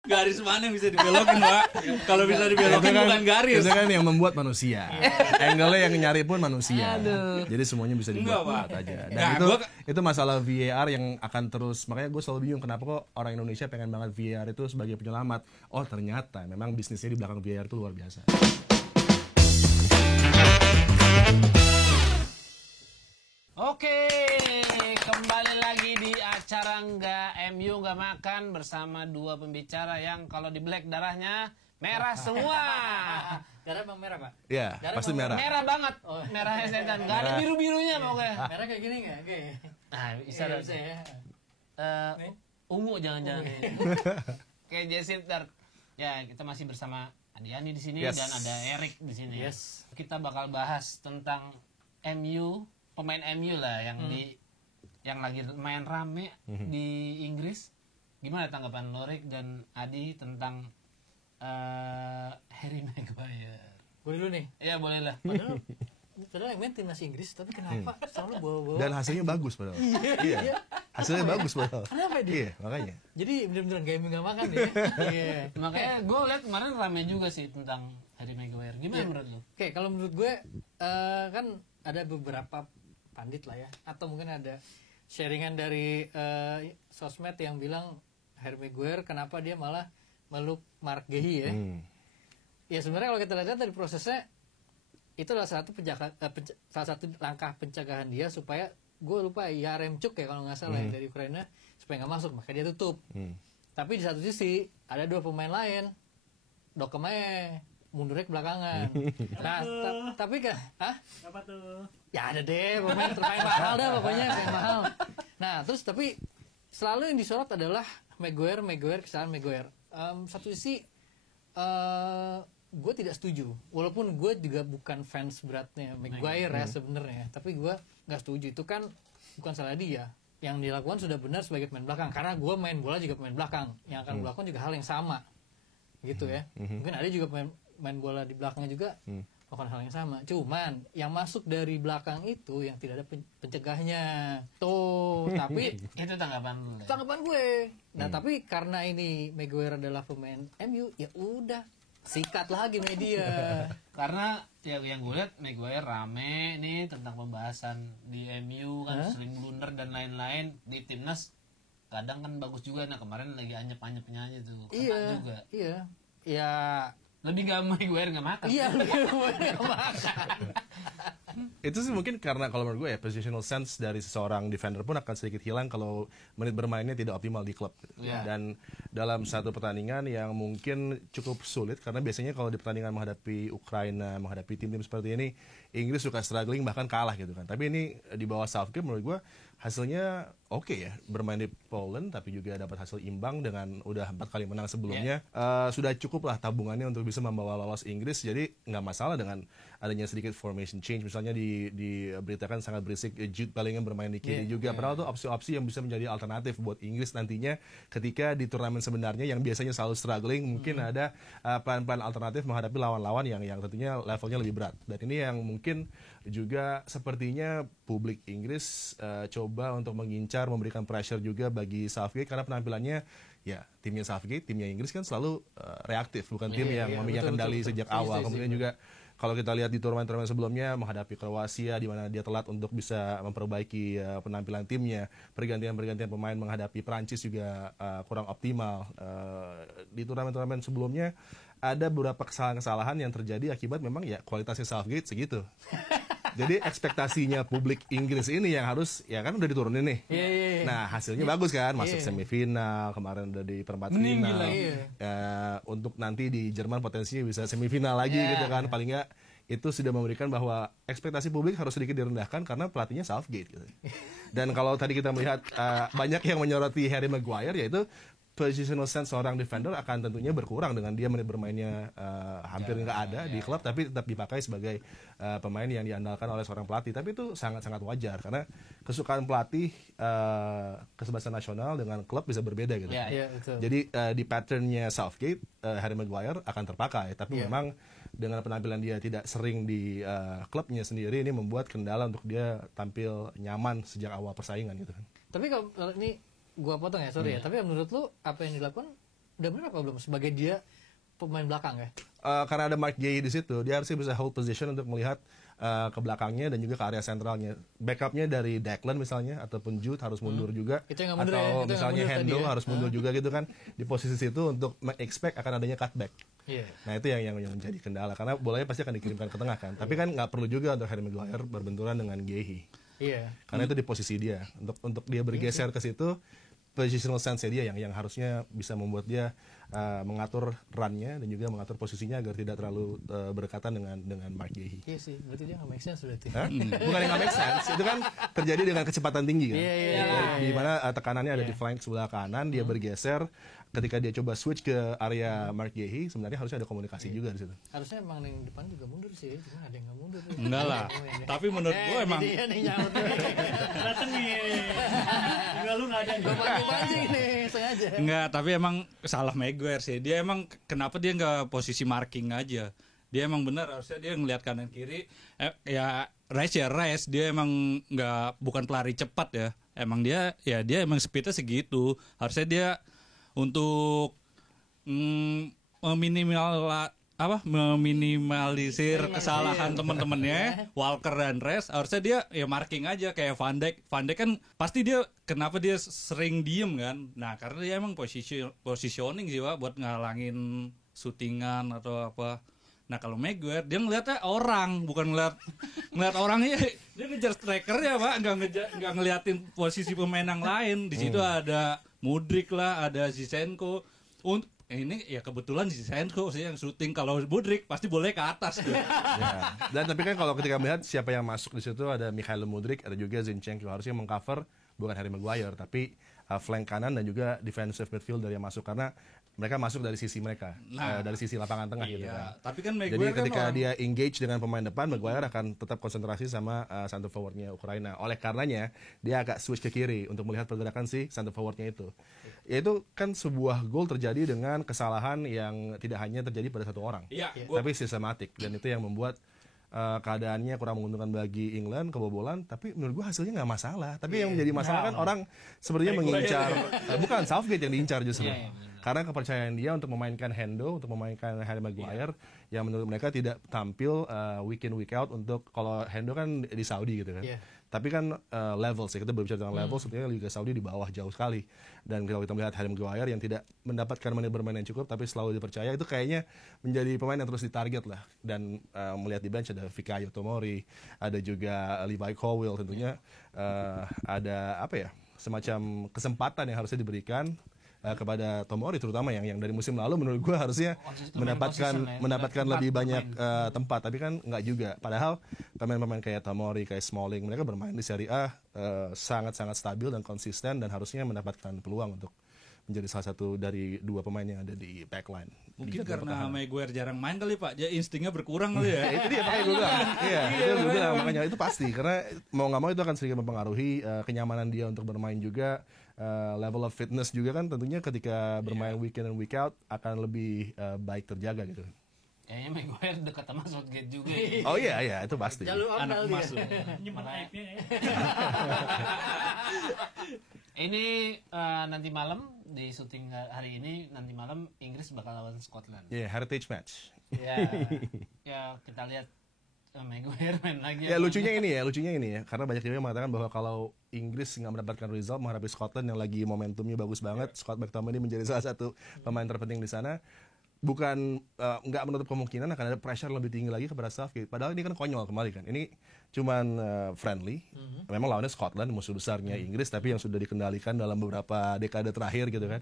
Garis mana yang bisa dibelokin, Pak? Kalau bisa dibelokin bukan garis. Itu kan yang membuat manusia. Angle-nya yang nyari pun manusia. Aduh. Jadi semuanya bisa dibuat aja. Dan itu masalah VAR yang akan terus, makanya gue selalu bingung kenapa kok orang Indonesia pengen banget VAR itu sebagai penyelamat. Oh ternyata memang bisnisnya di belakang VAR itu luar biasa. Oke, kembali lagi di acara MU Nggak Makan bersama dua pembicara yang kalau di black darahnya merah semua. Darah bang merah pak? Iya, pasti merah. Merah banget, merahnya setan. Nggak ada biru-birunya pokoknya. Merah kayak gini nggak? Oke. Nah, bisa ya. Ungu jangan-jangan. Kayak Jessit Dart. Ya, kita masih bersama Adiani di sini dan ada Erik di sini. Yes. Kita bakal bahas tentang MU. Pemain MU lah yang yang lagi main rame di Inggris. Gimana tanggapan Lorik dan Adi tentang Harry Maguire? Boleh dulu nih. Iya boleh lah. Padahal yang main timnas Inggris, tapi kenapa selalu bawa-bawa? Dan hasilnya bagus padahal. Iya. Hasilnya bagus padahal. Kenapa dia? Iya, makanya. Jadi bener-bener game nggak makan ya. Iya. Makanya gue lihat kemarin rame juga sih tentang Harry Maguire. Gimana menurut lu? Oke, kalau menurut gue kan ada beberapa pandit lah ya, atau mungkin ada sharingan dari sosmed yang bilang Harry Maguire kenapa dia malah meluk Mark Gehee ya. Ya sebenarnya kalau kita lihat dari prosesnya itu adalah salah satu langkah pencegahan dia supaya, gue lupa Yaremchuk ya kalau nggak salah yang dari Ukraina, supaya nggak masuk, maka dia tutup. Tapi di satu sisi ada dua pemain lain, Dokeme mundurnya ke belakangan. Nah, tapi kan, apa tuh? Ya ada deh pemain termain mahal dah pokoknya, pemain mahal. Nah, terus tapi selalu yang disorot adalah kesalahan Maguire. Satu sisi gue tidak setuju, walaupun gue juga bukan fans beratnya Maguire ya sebenarnya, tapi gue nggak setuju. Itu kan bukan salah dia, yang dilakukan sudah benar sebagai pemain belakang, karena gue main bola juga pemain belakang, yang akan melakukan juga hal yang sama gitu ya. Mungkin ada juga main bola di belakangnya juga melakukan hal yang sama, cuman yang masuk dari belakang itu yang tidak ada pencegahnya tuh. Tapi itu tanggapan gue. Nah tapi karena ini Maguire adalah pemain MU, ya udah sikat lagi media. Karena ya yang gue lihat Maguire rame nih tentang pembahasan di MU kan, sering blunder dan lain-lain. Di timnas kadang kan bagus juga. Nah kemarin lagi anyep-anyepnya aja tuh. Iya. Ya lebih gak Maguire nggak makan. Iya, Maguire nggak makan. Itu sih mungkin karena kalau menurut gue ya positional sense dari seseorang defender pun akan sedikit hilang kalau menit bermainnya tidak optimal di klub. Dan dalam satu pertandingan yang mungkin cukup sulit, karena biasanya kalau di pertandingan menghadapi Ukraina, menghadapi tim-tim seperti ini, Inggris suka struggling bahkan kalah gitu kan. Tapi ini di bawah Southgate menurut gue hasilnya oke ya, bermain di Poland tapi juga dapat hasil imbang dengan udah 4 kali menang sebelumnya. Sudah cukup lah tabungannya untuk bisa membawa lolos Inggris, jadi nggak masalah dengan adanya sedikit formation change. Misalnya diberitakan sangat berisik Jude Bellingham bermain di kiri juga. Padahal itu opsi-opsi yang bisa menjadi alternatif buat Inggris nantinya ketika di turnamen sebenarnya yang biasanya selalu struggling, mungkin ada plan-plan alternatif menghadapi lawan-lawan yang tentunya levelnya lebih berat. Dan ini yang mungkin juga sepertinya publik Inggris coba untuk mengincar, memberikan pressure juga bagi Southgate, karena penampilannya ya timnya Southgate, timnya Inggris kan selalu reaktif, bukan tim yang memegang kendali sejak awal. Kemudian juga kalau kita lihat di turnamen-turnamen sebelumnya menghadapi Kroasia di mana dia telat untuk bisa memperbaiki penampilan timnya, pergantian pemain menghadapi Prancis juga kurang optimal. Di turnamen-turnamen sebelumnya ada beberapa kesalahan-kesalahan yang terjadi akibat memang ya kualitasnya Southgate segitu. Jadi ekspektasinya publik Inggris ini yang harus, ya kan udah diturunin nih. Nah hasilnya bagus kan, masuk semifinal, kemarin udah di perempat final. Untuk nanti di Jerman potensinya bisa semifinal lagi gitu kan. Paling nggak itu sudah memberikan bahwa ekspektasi publik harus sedikit direndahkan karena pelatihnya Southgate gitu. Dan kalau tadi kita melihat banyak yang menyoroti Harry Maguire, yaitu positional sense seorang defender akan tentunya berkurang dengan dia menit bermainnya hampir nggak ada di klub, tapi tetap dipakai sebagai pemain yang diandalkan oleh seorang pelatih. Tapi itu sangat-sangat wajar karena kesukaan pelatih kesebelasan nasional dengan klub bisa berbeda gitu. Jadi di patternnya Southgate, Harry Maguire akan terpakai, tapi memang dengan penampilan dia tidak sering di klubnya sendiri, ini membuat kendala untuk dia tampil nyaman sejak awal persaingan gitu kan. Tapi kalau ini gua potong ya, sorry ya. Tapi menurut lu apa yang dilakukan udah benar apa belum sebagai dia pemain belakang ya? Karena ada Mark Gay di situ, dia harusnya bisa hold position untuk melihat ke belakangnya dan juga ke area sentralnya. Backupnya dari Declan misalnya ataupun Jude harus mundur juga, Itu yang nggak mundur atau ya, itu yang misalnya nggak mundur Hendo tadi ya. harus mundur juga gitu kan di posisi situ untuk expect akan adanya cutback. Iya. Nah itu yang menjadi kendala karena bolanya pasti akan dikirimkan ke tengah kan. Tapi kan nggak perlu juga untuk Harry Maguire berbenturan dengan Gehi. Iya. Karena itu di posisi dia. Untuk dia bergeser ke situ, positional sense dia yang harusnya bisa membuat dia mengatur run-nya dan juga mengatur posisinya agar tidak terlalu berdekatan dengan Mark Gehi. Iya sih, berarti dia nggak make sense berarti. Hah? Bukan yang nggak make sense, itu kan terjadi dengan kecepatan tinggi kan. Iya. Di mana tekanannya ada di flank sebelah kanan, dia bergeser. Ketika dia coba switch ke area Mark Gehi, sebenarnya harusnya ada komunikasi juga di situ. Harusnya emang yang depan juga mundur sih, cuma ada yang nggak mundur. Enggak lah. Tapi menurut gue emang Dia nih nyaut nih. Dateng nih. Enggak lu enggak ada. Gue pancing nih, sengaja. enggak, tapi emang salah Maguire sih. Dia emang kenapa dia nggak posisi marking aja? Dia emang benar harusnya dia ngelihat kanan kiri. Ya race, dia emang bukan pelari cepat ya. Emang dia emang speednya segitu. Harusnya dia untuk meminimalisir kesalahan teman-temannya Walker dan Rest, harusnya dia ya marking aja kayak Van Dijk kan pasti dia kenapa dia sering diem kan, nah karena dia emang positioning sih Pak buat ngalangin syutingan atau apa. Nah kalau Maguire dia ngeliatnya orang, bukan ngeliat orangnya, dia ngejar strikernya Pak, nggak ngeliatin posisi pemain yang lain. Di situ ada Mudryk lah, ada Zinchenko. Ini ya kebetulan Zinchenko sih yang syuting. Kalau Mudryk pasti boleh ke atas tuh. Ya. Dan tapi kan kalau ketika melihat siapa yang masuk di situ ada Mikhail Mudryk, ada juga Zinchenko, harusnya mengcover bukan Harry Maguire tapi flank kanan dan juga defensive midfielder yang masuk karena mereka masuk dari sisi mereka, dari sisi lapangan tengah gitu kan. Tapi kan Maguire Jadi kan ketika orang- dia engage dengan pemain depan, Maguire akan tetap konsentrasi sama center forwardnya Ukraina. Oleh karenanya dia agak switch ke kiri untuk melihat pergerakan si center forwardnya itu. Yaitu kan sebuah gol terjadi dengan kesalahan yang tidak hanya terjadi pada satu orang, Iya, tapi sistematik, dan itu yang membuat keadaannya kurang menguntungkan bagi England, kebobolan. Tapi menurut gua hasilnya nggak masalah. Tapi yang menjadi masalah kan orang sebenarnya mengincar, bukan Southgate yang diincar justru. Karena kepercayaan dia untuk memainkan Hendo, untuk memainkan Harry Maguire, yang menurut mereka tidak tampil week in week out untuk, kalau Hendo kan di Saudi gitu kan. Tapi kan level sih, kita berbicara tentang level, sebetulnya Liga Saudi di bawah jauh sekali. Dan kalau kita melihat Harry Maguire yang tidak mendapatkan menit bermain yang cukup, tapi selalu dipercaya, itu kayaknya menjadi pemain yang terus ditarget lah. Dan melihat di bench ada Fikayo Tomori, ada juga Levi Colwill tentunya, ada semacam kesempatan yang harusnya diberikan kepada Tomori terutama yang dari musim lalu menurut gue harusnya mendapatkan lebih banyak tempat, tapi kan nggak juga. Padahal pemain-pemain kayak Tomori, kayak Smalling, mereka bermain di Serie A sangat-sangat stabil dan konsisten dan harusnya mendapatkan peluang untuk menjadi salah satu dari dua pemain yang ada di backline. Mungkin karena Maguire jarang main kali Pak, dia instingnya berkurang kali ya. Itu dia makanya gue bilang. Iya, itu gue bilang makanya itu pasti karena mau nggak mau itu akan sedikit mempengaruhi kenyamanan dia untuk bermain juga. Level of fitness juga kan tentunya ketika bermain week in and week out akan lebih baik terjaga gitu. Kayaknya Maguire dekat sama Southgate juga ya. Oh iya itu pasti. Jalur Anak Ordal emas dia. loh. Nyimpen aibnya ya. Ini nanti malam di syuting hari ini, nanti malam Inggris bakal lawan Scotland. Yeah, heritage match. Ya kita lihat Maguire main lagi. Ya lucunya ini ya, karena banyak juga yang mengatakan bahwa kalau Inggris nggak mendapatkan result menghadapi Scotland yang lagi momentumnya bagus banget, Scott McTominay menjadi salah satu pemain terpenting di sana. Bukan nggak menutup kemungkinan akan ada pressure lebih tinggi lagi kepada Southgate. Padahal ini kan konyol kembali kan. Ini cuman friendly. Memang lawannya Scotland, musuh besarnya Inggris, tapi yang sudah dikendalikan dalam beberapa dekade terakhir gitu kan.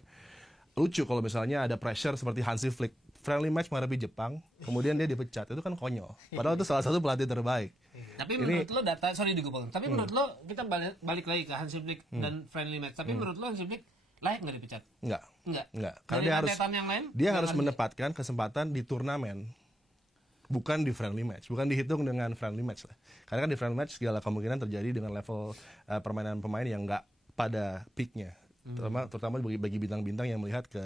Lucu kalau misalnya ada pressure seperti Hansi Flick, friendly match menghadapi Jepang, kemudian dia dipecat, itu kan konyol. Padahal itu salah satu pelatih terbaik. Tapi menurut lo tapi menurut lo kita balik lagi ke Hansi Flick dan friendly match. Tapi menurut lo Hansi Flick layak nggak dipecat? Enggak. Karena Dari dia harus rentetan yang lain, dia harus mendapatkan kesempatan di turnamen. Bukan di friendly match, bukan dihitung dengan friendly match lah. Karena kan di friendly match segala kemungkinan terjadi dengan level permainan pemain yang nggak pada peaknya. Terutama bagi bintang-bintang yang melihat ke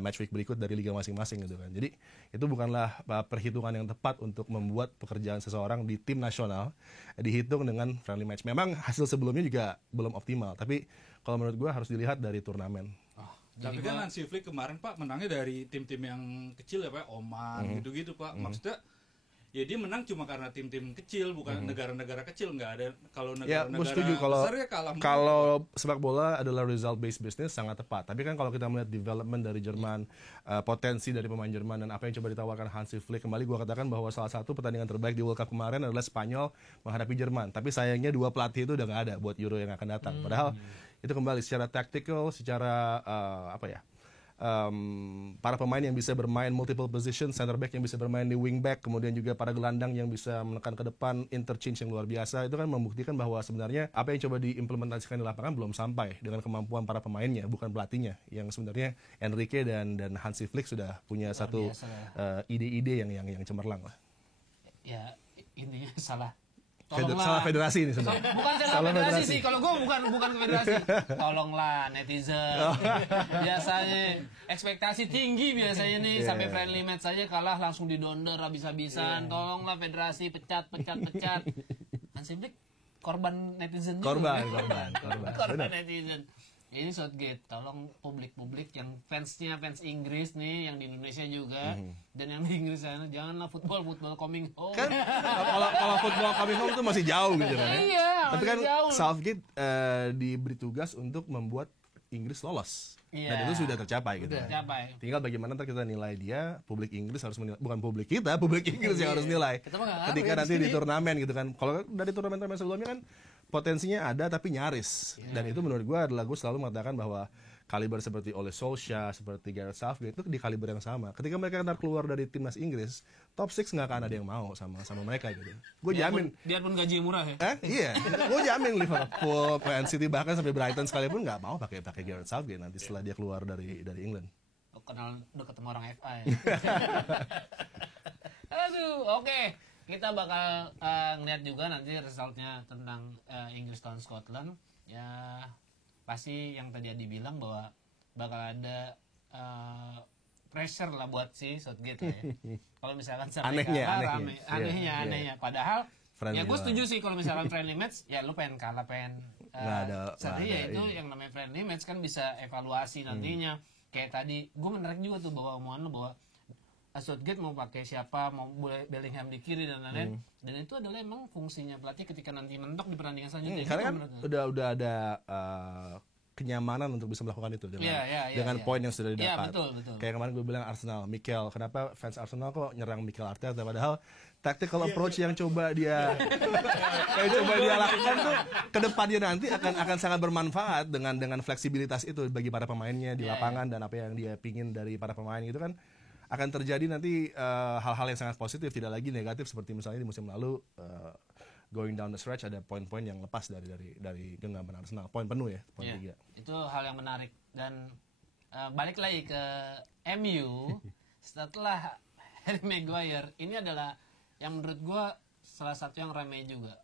match week berikut dari liga masing-masing gitu kan. Jadi itu bukanlah perhitungan yang tepat untuk membuat pekerjaan seseorang di tim nasional dihitung dengan friendly match. Memang hasil sebelumnya juga belum optimal, tapi kalau menurut gue harus dilihat dari turnamen. Tapi kan Hansi Flick kemarin Pak menangnya dari tim-tim yang kecil ya Pak, Oman gitu-gitu Pak. Maksudnya ya dia menang cuma karena tim-tim kecil, bukan negara-negara kecil. Nggak ada, kalau negara-negara setuju besar ya kalah. Kalau sepak bola adalah result based business sangat tepat. Tapi kan kalau kita melihat development dari Jerman, potensi dari pemain Jerman dan apa yang coba ditawarkan Hansi Flick, kembali gue katakan bahwa salah satu pertandingan terbaik di World Cup kemarin adalah Spanyol menghadapi Jerman. Tapi sayangnya dua pelatih itu udah nggak ada buat Euro yang akan datang. Padahal itu kembali secara tactical, secara para pemain yang bisa bermain multiple position, center back yang bisa bermain di wing back, kemudian juga para gelandang yang bisa menekan ke depan, interchange yang luar biasa, itu kan membuktikan bahwa sebenarnya apa yang coba diimplementasikan di lapangan belum sampai dengan kemampuan para pemainnya, bukan pelatihnya. Yang sebenarnya Enrique dan Hansi Flick sudah punya satu ide-ide yang cemerlang lah. Ya intinya salah federasi ini sebenarnya. Bukan salah federasi sih. Kalau gue bukan ke federasi. Tolonglah netizen. Biasanya ekspektasi tinggi biasanya nih sampai friendly match saja kalah langsung didonder habis-habisan. Tolonglah federasi pecat. Hansi Flick korban netizen juga. Korban netizen. Ini Southgate, tolong publik yang fans Inggris nih, yang di Indonesia juga, dan yang di Inggris sana, janganlah football coming home. Kan kalau football coming home itu masih jauh gitu kan. Iya, tapi kan jauh. Southgate diberi tugas untuk membuat Inggris lolos. Dan itu sudah tercapai gitu. Tinggal bagaimana ntar kita nilai dia, publik Inggris harus menilai, bukan publik kita, publik Inggris yang harus nilai. Ketika nanti di turnamen gitu kan. Kalau dari turnamen sebelumnya kan potensinya ada tapi nyaris. Dan itu menurut gue adalah, gue selalu mengatakan bahwa kaliber seperti Ole Solskjaer, seperti Gareth Southgate itu di kaliber yang sama. Ketika mereka keluar dari timnas Inggris, top 6 nggak akan ada yang mau sama mereka gitu. Gue jamin. Biarpun gaji murah ya. Iya. Gue jamin Liverpool, Man City bahkan sampai Brighton sekalipun nggak mau pakai Gareth Southgate nanti setelah dia keluar dari England. Kenal udah ketemu orang FA ya. Aduh, oke. Kita bakal ngeliat juga nanti resultnya tentang Inggris lawan Scotland. Ya pasti yang tadi Adi bilang bahwa bakal ada pressure lah buat si Southgate ya. Kalau misalkan sampai anehnya. Padahal friendly ya gue setuju sih kalau misalkan friendly match ya lu pengen kalah seri ya itu yang namanya friendly match kan bisa evaluasi nantinya. Kayak tadi gue menarik juga tuh bahwa omongan lu bahwa Southgate mau pakai siapa, mau boleh Bellingham di kiri dan lain-lain. Dan itu adalah emang fungsinya pelatih ketika nanti mentok di pertandingan selanjutnya. Karena kan udah ada kenyamanan untuk bisa melakukan itu dengan poin yang sudah didapat. Betul. Kayak kemarin gue bilang Arsenal, kenapa fans Arsenal kok nyerang Mikel Arteta, padahal tactical approach yang coba dia lakukan tuh ke depannya nanti akan sangat bermanfaat dengan fleksibilitas itu bagi para pemainnya di lapangan dan apa yang dia pingin dari para pemain itu kan akan terjadi nanti hal-hal yang sangat positif, tidak lagi negatif seperti misalnya di musim lalu going down the stretch ada poin-poin yang lepas dari genggaman Arsenal, poin penuh ya, poin 3. Itu hal yang menarik dan balik lagi ke MU setelah Harry Maguire, ini adalah yang menurut gue salah satu yang ramai juga.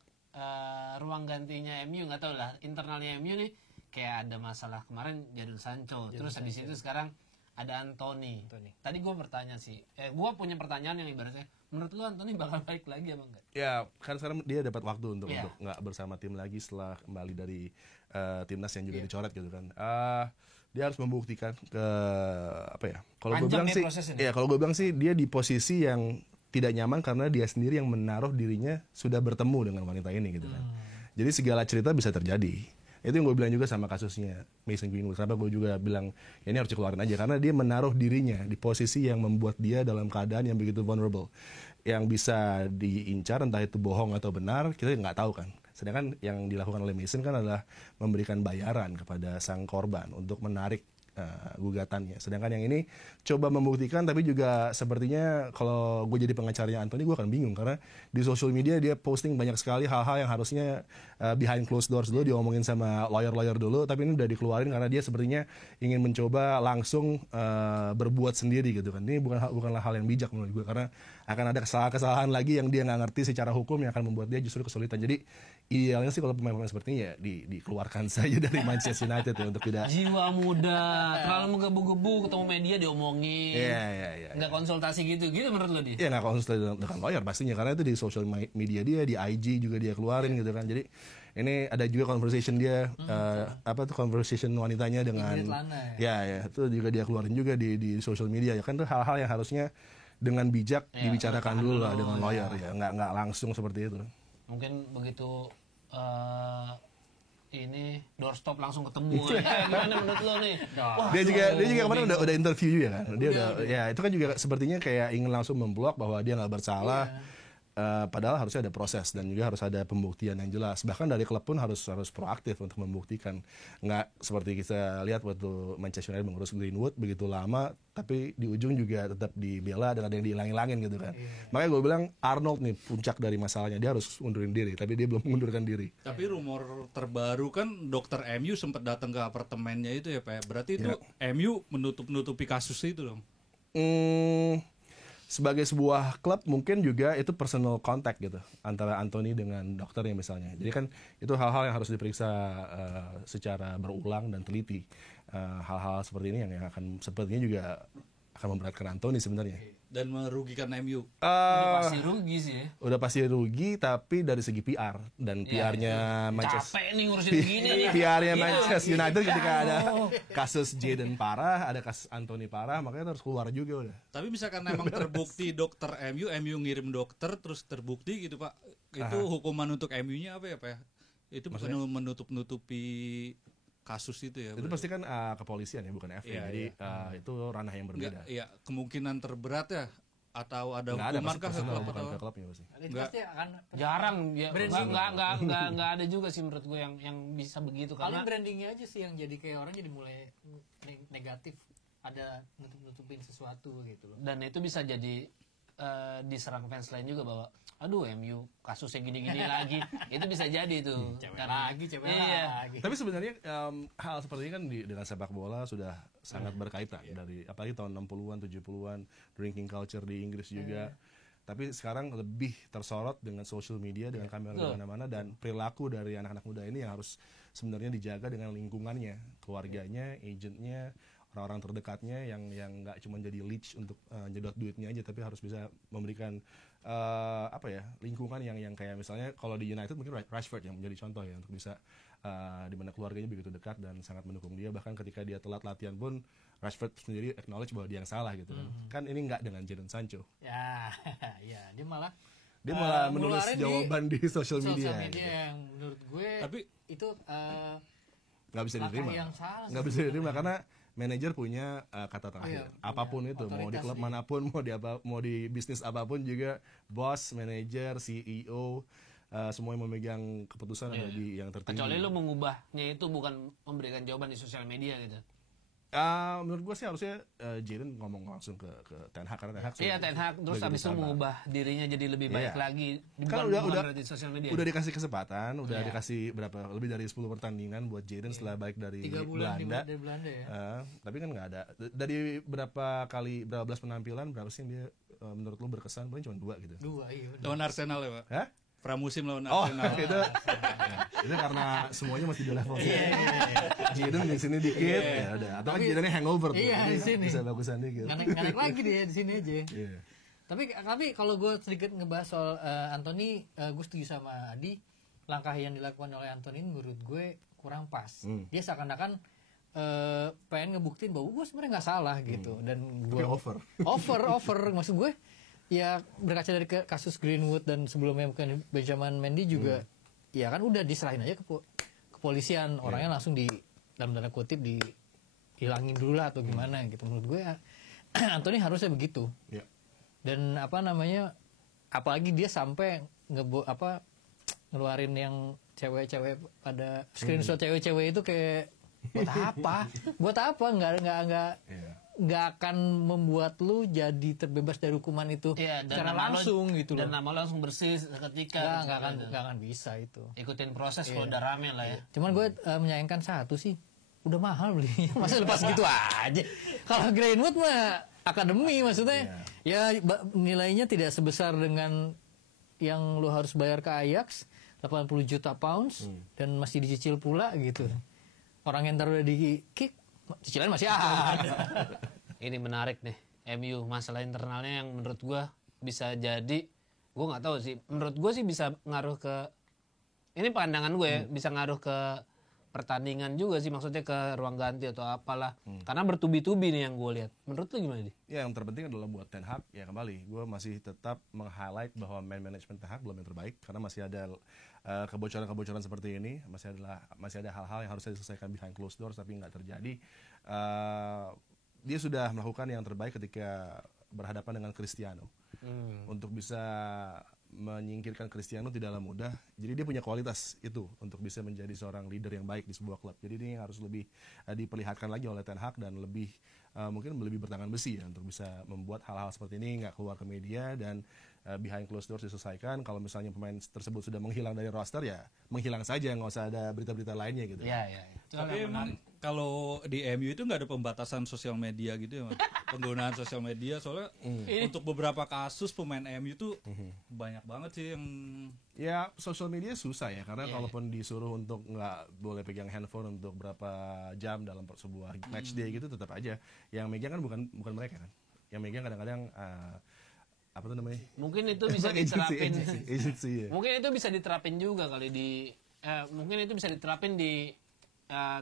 Ruang gantinya MU nggak tahu lah, internalnya MU nih kayak ada masalah kemarin Jadon Sancho, terus habis itu sekarang ada Anthony. Tadi gue bertanya sih, gue punya pertanyaan yang ibaratnya, menurut lu Anthony bakal balik lagi apa enggak? Ya, kan sekarang dia dapat waktu untuk nggak bersama tim lagi setelah kembali dari timnas yang juga dicoret gitu kan. Dia harus membuktikan ke Kalau gue bilang sih, dia di posisi yang tidak nyaman karena dia sendiri yang menaruh dirinya sudah bertemu dengan wanita ini gitu kan. Jadi segala cerita bisa terjadi. Itu yang gue bilang juga sama kasusnya Mason Greenwood. Kenapa gue juga bilang ya ini harus dikeluarin aja, karena dia menaruh dirinya di posisi yang membuat dia dalam keadaan yang begitu vulnerable, yang bisa diincar entah itu bohong atau benar, kita nggak tahu kan. Sedangkan yang dilakukan oleh Mason kan adalah memberikan bayaran kepada sang korban untuk menarik gugatannya. Sedangkan yang ini coba membuktikan, tapi juga sepertinya kalau gue jadi pengacaranya Anthony, gue akan bingung karena di social media dia posting banyak sekali hal-hal yang harusnya behind closed doors dulu, diomongin sama lawyer dulu, tapi ini udah dikeluarin karena dia sepertinya ingin mencoba langsung berbuat sendiri gitu kan. Ini bukanlah hal yang bijak menurut gue, karena akan ada kesalahan lagi yang dia nggak ngerti secara hukum yang akan membuat dia justru kesulitan. Jadi idealnya sih kalau pemain-pemain seperti ini ya dikeluarkan saja dari Manchester United ya, untuk tidak jiwa muda terlalu menggebu-gebu, ketemu media diomongin. Nggak konsultasi gitu menurut lo dia? Iya, nggak konsultasi dengan lawyer pastinya, karena itu di social media dia, di IG juga dia keluarin gitu kan. Jadi Ini ada juga conversation dia conversation wanitanya dengan Ingrid Lana, ya itu juga dia keluarin juga di social media ya kan, itu hal-hal yang harusnya dengan bijak dibicarakan dulu lah dengan lawyer ya, nggak langsung seperti itu. Mungkin begitu ini doorstop langsung ketemu. Gimana menurut lo nih? Wah, Dia juga kemarin udah interview juga kan. Dia udah ya itu kan juga sepertinya kayak ingin langsung memblok bahwa dia nggak bersalah. Padahal harusnya ada proses dan juga harus ada pembuktian yang jelas. Bahkan dari klub pun harus proaktif untuk membuktikan. Nggak seperti kita lihat waktu Manchester United mengurus Greenwood begitu lama, tapi di ujung juga tetap dibela dan ada yang dihilang-hilangin gitu kan. Makanya gue bilang Arnold nih puncak dari masalahnya, dia harus mundurin diri, tapi dia belum mengundurkan diri. Tapi rumor terbaru kan dokter MU sempat datang ke apartemennya itu ya Pak. Berarti itu MU menutupi kasus itu dong. Sebagai sebuah klub mungkin juga itu personal contact gitu antara Anthony dengan dokternya misalnya. Jadi kan itu hal-hal yang harus diperiksa secara berulang dan teliti. Hal-hal seperti ini yang akan sepertinya juga akan memberatkan Anthony sebenarnya. Dan merugikan MU. udah pasti rugi sih ya. Udah pasti rugi, tapi dari segi PR dan PR-nya Manchester. Capek nih ngurusin begini nih. PR-nya Manchester United ketika ada kasus Jadon parah, ada kasus Anthony parah, makanya harus keluar juga udah. Tapi misalkan emang terbukti dokter MU ngirim dokter terus terbukti gitu Pak, itu hukuman untuk MU-nya apa ya Pak ya? Itu bukan menutupi kasus itu ya. Itu pasti kan kepolisian ya, bukan FA. Jadi itu ranah yang berbeda. Iya, kemungkinan terberat ya atau ada Nggak ada, hukuman pasti kah ke personal, klub bukan atau ke klubnya pasti. Itu pasti akan Jarang ya. Branding. Nggak ada juga sih menurut gue yang bisa begitu paling karena brandingnya aja sih yang jadi kayak orang jadi mulai negatif, ada nutupin sesuatu gitu loh. dan itu bisa jadi diserang fans lain juga bahwa aduh MU kasusnya gini-gini lagi. Itu bisa jadi tuh. Cewek Karena- lagi, cewek Iya. lagi. Tapi sebenarnya hal seperti ini kan dengan sepak bola sudah sangat berkaitan dari apalagi tahun 60-an, 70-an, drinking culture di Inggris juga. Tapi sekarang lebih tersorot dengan social media, dengan kamera di mana-mana, dan perilaku dari anak-anak muda ini yang harus sebenarnya dijaga dengan lingkungannya, keluarganya, agentnya, orang-orang terdekatnya yang nggak cuma jadi leech untuk nyedot duitnya aja, tapi harus bisa memberikan lingkungan yang kayak misalnya kalau di United mungkin Rashford yang menjadi contoh ya untuk bisa di mana keluarganya begitu dekat dan sangat mendukung dia, bahkan ketika dia telat latihan pun Rashford sendiri acknowledge bahwa dia yang salah gitu kan ini nggak dengan Jadon Sancho. Ya, ya dia malah Menulis ngeluarin jawaban di social media, media gitu. yang menurut gue Tapi itu Nggak bisa langkah diterima, yang salah nggak bisa diterima karena manajer punya kata terakhir. Iya, Apapun itu, mau di otoritas klub nih. manapun, mau di bisnis apapun juga, bos, manajer, CEO, semua yang memegang keputusan ada di yang tertinggi. Kecuali lu mengubahnya itu bukan memberikan jawaban di sosial media gitu. Menurut gue sih harusnya Jadon ngomong langsung ke Ten Hag karena Ten Hag Iya, Ten Hag terus habis itu mengubah dirinya jadi lebih baik Iya. lagi. Kan Bukan udah berarti sosial media. udah dikasih kesempatan, udah Iya. dikasih berapa lebih dari 10 pertandingan buat Jadon setelah balik dari 3 bulan Belanda. dari Belanda ya. Tapi kan nggak ada dari berapa belas penampilan berapa sih yang dia menurut lu berkesan? Paling cuma 2 gitu. 2 iya udah. lawan Arsenal ya Pak. Hah? Pramusim lawan Oh Arsenal. itu karena semuanya masih di level Jadon di sini dikit ya udah. Atau kan Jadonnya hangover tuh. Iya, Jadi di sini. bisa bagusan dikit. Nggak naik lagi dia di sini aja. Iya. Tapi kalau gue sedikit ngebahas soal Anthony, gue setuju sama Adi. Langkah yang dilakukan oleh Anthony menurut gue kurang pas. Dia seakan-akan pengen ngebuktiin bahwa gue sebenarnya nggak salah gitu. Dan Tapi gue over maksud gue ya berkaca dari kasus Greenwood dan sebelumnya mungkin Benjamin Mendy juga ya kan udah diserahin aja ke kepolisian, orangnya langsung di dalam tanda kutip dihilangin dulu lah atau gimana gitu. Menurut gue Anthony harusnya begitu. Iya. Dan apalagi dia sampai ngeluarin yang cewek-cewek pada screenshot cewek-cewek itu kayak buat apa Iya. nggak akan membuat lu jadi terbebas dari hukuman itu Iya, secara nama lo- langsung gitu dan loh. nama lo langsung bersih seketika. Nggak akan bisa itu. Ikutin proses kalau udah rame lah ya. Cuman gue menyayangkan satu sih, udah mahal belinya. Masa lepas gitu aja. Kalau Greenwood mah akademi maksudnya. Ya nilainya tidak sebesar dengan yang lu harus bayar ke Ajax 80 juta pounds dan masih dicicil pula gitu. Orang yang taruh di kick cicilan masih ada. Ini menarik nih. MU masalah internalnya yang menurut gua bisa jadi, gua nggak tahu sih. Menurut gua sih bisa ngaruh ke ini pandangan gue bisa ngaruh ke pertandingan juga sih, maksudnya ke ruang ganti atau apalah. Karena bertubi-tubi nih yang gue lihat. Menurut lu gimana, Di? Ya, yang terpenting adalah buat Ten Hag, ya kembali gue masih tetap meng-highlight bahwa man management Ten Hag belum yang terbaik karena masih ada kebocoran-kebocoran seperti ini, masih ada hal-hal yang harusnya diselesaikan behind closed doors tapi nggak terjadi. Dia sudah melakukan yang terbaik ketika berhadapan dengan Cristiano. Untuk bisa menyingkirkan Cristiano tidaklah mudah. Jadi dia punya kualitas itu untuk bisa menjadi seorang leader yang baik di sebuah klub. Jadi ini harus lebih diperlihatkan lagi oleh Ten Hag dan mungkin lebih bertangan besi ya untuk bisa membuat hal-hal seperti ini nggak keluar ke media dan behind closed doors diselesaikan. Kalau misalnya pemain tersebut sudah menghilang dari roster ya menghilang saja, nggak usah ada berita-berita lainnya gitu. Ya. Tapi emang kalau di MU itu nggak ada pembatasan sosial media gitu ya, Mas? Penggunaan sosial media soalnya untuk beberapa kasus pemain MU itu banyak banget sih yang ya sosial media susah ya karena kalaupun disuruh untuk nggak boleh pegang handphone untuk berapa jam dalam sebuah match day gitu tetap aja yang megang kan bukan mereka kan, yang megang kadang-kadang apa tuh namanya, mungkin itu bisa diterapin agency, ya. Mungkin itu bisa diterapin juga kali mungkin itu bisa diterapin di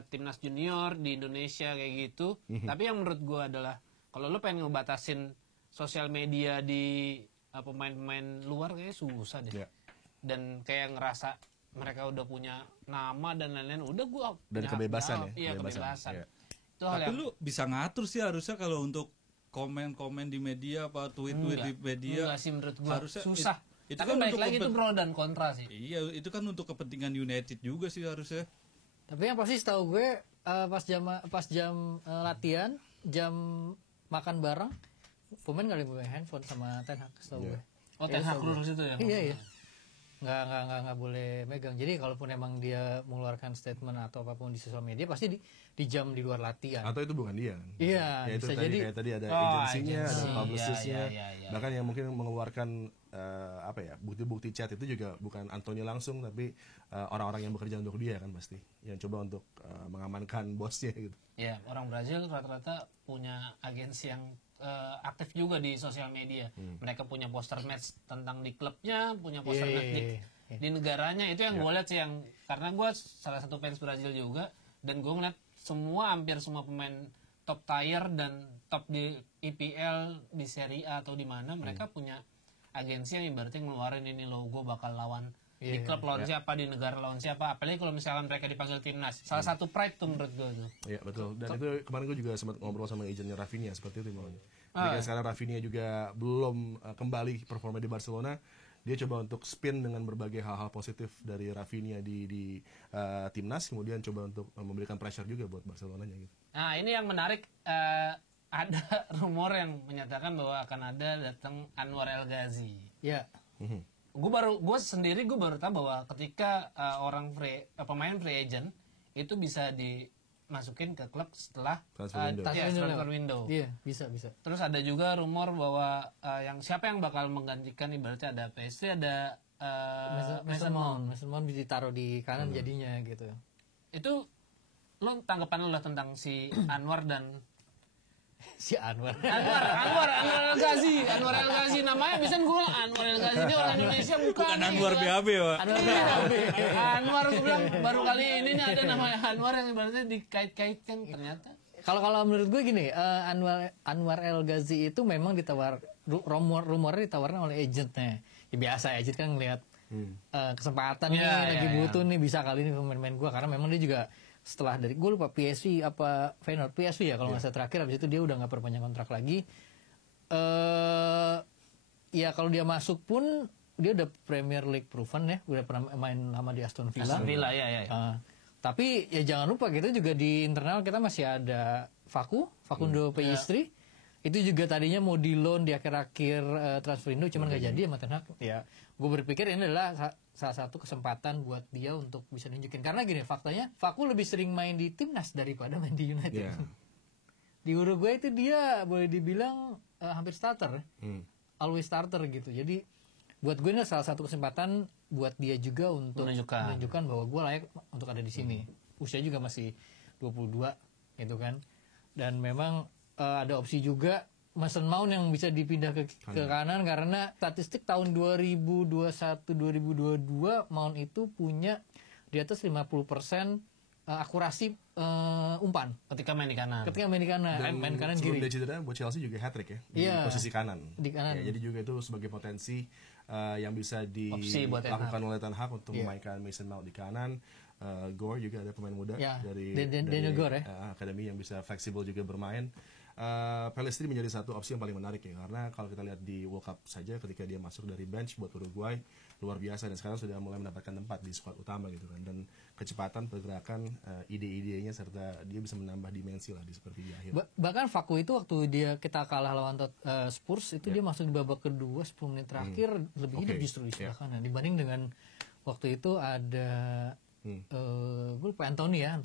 timnas junior di Indonesia kayak gitu. Tapi yang menurut gue adalah kalau lo pengen ngebatasin sosial media di pemain-pemain luar kayaknya susah deh. Dan kayak ngerasa mereka udah punya nama dan lain-lain, udah gue dan kebebasan ya. Iya, kebebasan. Ya. Itu hal tapi yang lu bisa ngatur sih harusnya kalau untuk komen-komen di media apa tweet-tweet di media. enggak sih menurut gue harusnya susah. itu Tapi kan balik untuk lagi itu pro dan kontra sih. Iya, itu kan untuk kepentingan United juga sih harusnya. Tapi yang pasti setahu gue pas jam latihan, jam makan bareng, pemain nggak boleh handphone sama Ten Hag setahu gue. Oh, Ten Hag lurus itu ya? Iya. Nggak boleh megang. Jadi kalaupun emang dia mengeluarkan statement atau apapun di sosial media pasti di jam di luar latihan. Atau itu bukan dia kan? Iya, ya itu bisa tadi jadi. kayak tadi ada agensinya, ada agensi. publicistnya, Iya. bahkan yang mungkin mengeluarkan bukti-bukti chat itu juga bukan Anthony langsung tapi orang-orang yang bekerja untuk dia kan pasti yang coba untuk mengamankan bosnya gitu. Ya, orang Brazil rata-rata punya agensi yang aktif juga di sosial media. Mereka punya poster match tentang di klubnya, punya poster match di negaranya. Itu yang gue lihat sih, yang karena gue salah satu fans Brazil juga, dan gue ngeliat hampir semua pemain top tier dan top di EPL, di Serie A atau di mana, mereka punya agensi yang ibaratnya ngeluarin ini logo bakal lawan di klub lawan siapa, di negara lawan siapa. Apalagi kalau misalkan mereka dipanggil timnas, salah satu pride tuh menurut gue tuh. Iya betul. Dan itu kemarin gue juga sempat ngobrol sama agennya Rafinha seperti itu maksudnya. Ketika sekarang Rafinha juga belum kembali performa di Barcelona, dia coba untuk spin dengan berbagai hal-hal positif dari Rafinha di timnas, kemudian coba untuk memberikan pressure juga buat Barcelonanya gitu. Nah ini yang menarik, ada rumor yang menyatakan bahwa akan ada datang Anwar El Ghazi. Ya. Gue sendiri baru tahu bahwa ketika pemain free agent itu bisa dimasukin ke klub setelah transfer window. Iya, bisa. Terus ada juga rumor bahwa siapa yang bakal menggantikan, ibaratnya ada PSG, ada Mason Mount bisa ditaruh di kanan jadinya gitu. Itu tanggapan lo lah tentang si Anwar dan si Anwar El Ghazi namanya bisa gue Anwar El Ghazi, dia orang Indonesia bukan Anwar BAB, Pak. Anwar gue bilang baru kali ini nih ada namanya Anwar yang ibaratnya dikait-kaitkan ternyata. Kalau menurut gue gini, Anwar El Ghazi itu memang rumornya ditawarkan oleh agentnya. Ya biasa, agent kan ngelihat kesempatan nih lagi butuh nih, bisa kali ini pemain-pemain gue, karena memang dia juga setelah dari gue lupa PSV apa Feyenoord, PSV ya kalau nggak salah terakhir, habis itu dia udah nggak perpanjang kontrak lagi. Ya kalau dia masuk pun dia udah Premier League proven ya, udah pernah main lama di Aston Villa. Ya. Tapi ya jangan lupa kita juga di internal kita masih ada Facundo Pellistri. Itu juga tadinya mau di loan di akhir-akhir transfer window, cuman nggak jadi sama Ten Hag. Ya gue berpikir ini adalah salah satu kesempatan buat dia untuk bisa nunjukin, karena gini faktanya Facu lebih sering main di timnas daripada main di United. Di Uruguay itu dia boleh dibilang hampir starter, always starter gitu. Jadi buat gue ini salah satu kesempatan buat dia juga untuk menunjukkan bahwa gue layak untuk ada di sini. Usia juga masih 22 gitu kan, dan memang ada opsi juga Mason Mount yang bisa dipindah ke kanan karena statistik tahun 2021-2022 Mount itu punya di atas 50% akurasi umpan ketika main di kanan. Main kanan sebelum kiri. dia cedera buat Chelsea juga hat-trick ya di Iya. posisi kanan. Di kanan. Ya, jadi juga itu sebagai potensi yang bisa Opsi buat Ten Hag. dilakukan oleh Ten Hag untuk memainkan Mason Mount di kanan. Gore juga ada pemain muda Ya, dari Daniel Gore akademi yang bisa fleksibel juga bermain. Pelistri menjadi satu opsi yang paling menarik ya, karena kalau kita lihat di World Cup saja ketika dia masuk dari bench buat Uruguay luar biasa, dan sekarang sudah mulai mendapatkan tempat di squad utama gitu kan, dan kecepatan pergerakan, ide-idenya serta dia bisa menambah dimensi lah di seperti di akhir. Bahkan Faku itu waktu kita kalah lawan Spurs itu dia masuk di babak kedua 10 menit terakhir lebih hidup justru di sebelah kanan dibanding dengan waktu itu ada gue lupa Anthony. Nah,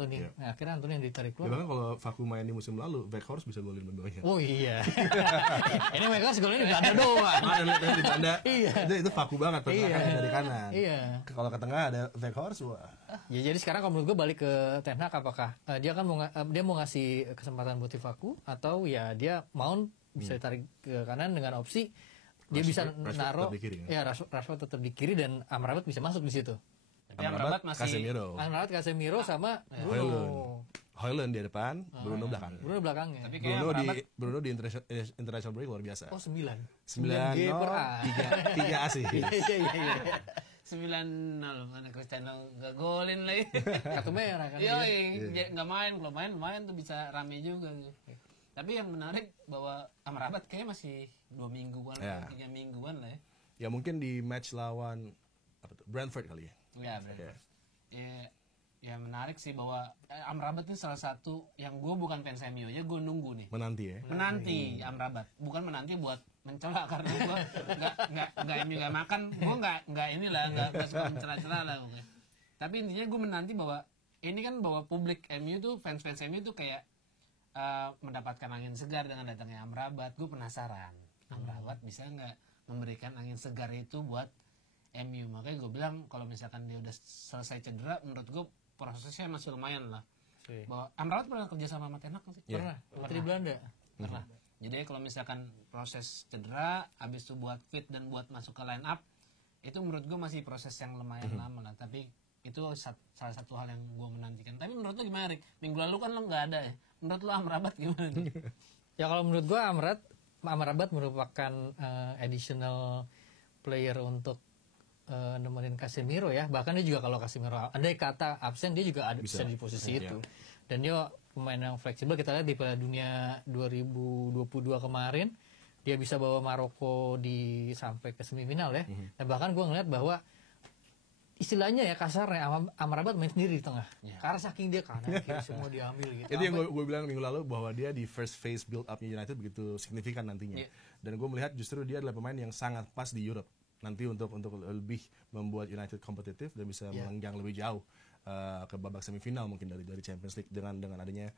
akhirnya Anthony yang ditarik Ya, keluar. bahkan kalau Faku main di musim lalu, Weghorst bisa golin dua-duanya. Oh iya. Ini mereka golnya di belakang doang. Ada di tanda. Iya. Itu Faku banget pergerakannya dari kanan. Iya. Kalau ke tengah ada Weghorst, wah. Ya jadi sekarang kalau menurut gue balik ke Ten Hag, apakah dia kan dia mau ngasih kesempatan buat Faku atau ya dia Mount bisa ditarik ke kanan dengan opsi dia bisa naruh tetap di kiri, kan? ya Rashford tetap di kiri dan Amrabat bisa masuk di situ. Tapi Amrabat masih Amrabat, Casemiro sama Bruno. Højlund di depan, Bruno belakang. Bruno belakangnya. Tapi kayak Bruno di international break luar biasa. Oh 9 9 G per A. 3 asih. Iya. 9-0 mana Cristiano gak golin lagi. Kartu merah kan. Yoi, nggak main, kalau main tuh bisa rame juga gitu. Tapi yang menarik bahwa Amrabat kayaknya masih 2 mingguan, 3 mingguan lah ya. Ya mungkin di match lawan Brentford kali ya. Ya benar. Ya menarik sih bahwa Amrabat ini salah satu yang gue bukan fans MU aja, gue nunggu nih. Menanti Amrabat, bukan menanti buat mencela karena gue nggak MU nggak makan, gue nggak inilah nggak suka mencela-cela lah pokoknya. Tapi intinya gue menanti bahwa ini kan bahwa publik MU tuh fans MU tuh kayak mendapatkan angin segar dengan datangnya Amrabat. Gue penasaran Amrabat bisa nggak memberikan angin segar itu buat MU. Makanya gue bilang kalau misalkan dia udah selesai cedera, menurut gue prosesnya masih lumayan lah. Bahwa Amrabat pernah kerja sama Ten Hag sih? Pernah. Menteri Belanda. Pernah. Jadi kalau misalkan proses cedera, habis itu buat fit dan buat masuk ke line up, itu menurut gue masih proses yang lumayan lama lah. Tapi itu salah satu hal yang gue menantikan. Tapi menurut lo gimana, Rik? Minggu lalu kan lo nggak ada ya. Menurut lo Amrabat gimana? Ya kalau menurut gue Amrabat merupakan additional player untuk nemenin Casemiro ya. Bahkan dia juga kalau Casemiro andai kata absen, dia juga ada bisa di posisi itu. Dan dia pemain yang fleksibel. Kita lihat di Piala Dunia 2022 kemarin dia bisa bawa Maroko sampai ke semifinal ya. Dan bahkan gue ngeliat bahwa istilahnya ya kasarnya Amrabat main sendiri di tengah. Karena saking dia kanan kiri semua diambil gitu. Itu yang gue bilang minggu lalu bahwa dia di first phase build up-nya United begitu signifikan nantinya. Dan gue melihat justru dia adalah pemain yang sangat pas di Europe nanti untuk lebih membuat United kompetitif dan bisa melenggang lebih jauh ke babak semifinal mungkin dari Champions League dengan adanya